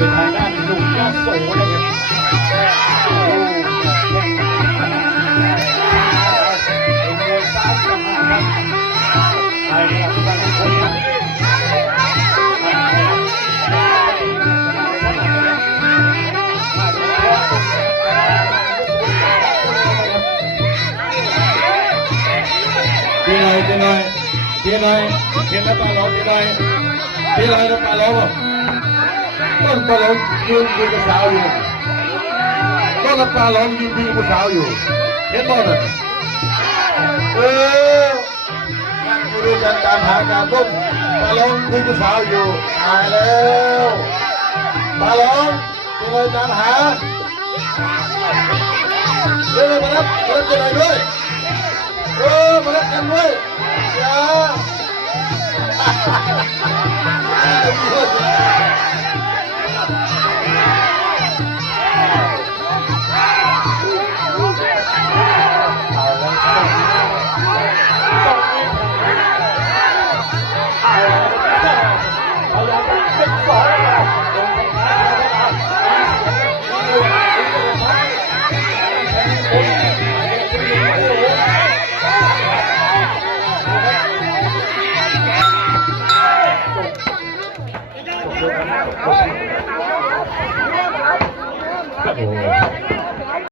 คือทางด้านหนุ่มยาโสนะครับเป็นมวยซ้ายกระหายครับไปครับทุกท่านทุกคนครับทีหน่อยแล้วปลาล้อมทีหน่อยแล้วปลาล้อมต้นปลาล้อมยืนกับสาวอยู่ต้นปลาล้อมยืนกับสาวอยู่เห็นบ่น่ะนั่งอยู่ด้วยกันตามหาการต้มปลาล้อมยืนกับสาวอยู่ตายแล้วปลาล้อมจะเลยตามหาเรื่องมารับจะไหนด้วยมารับกันด้วยอย่า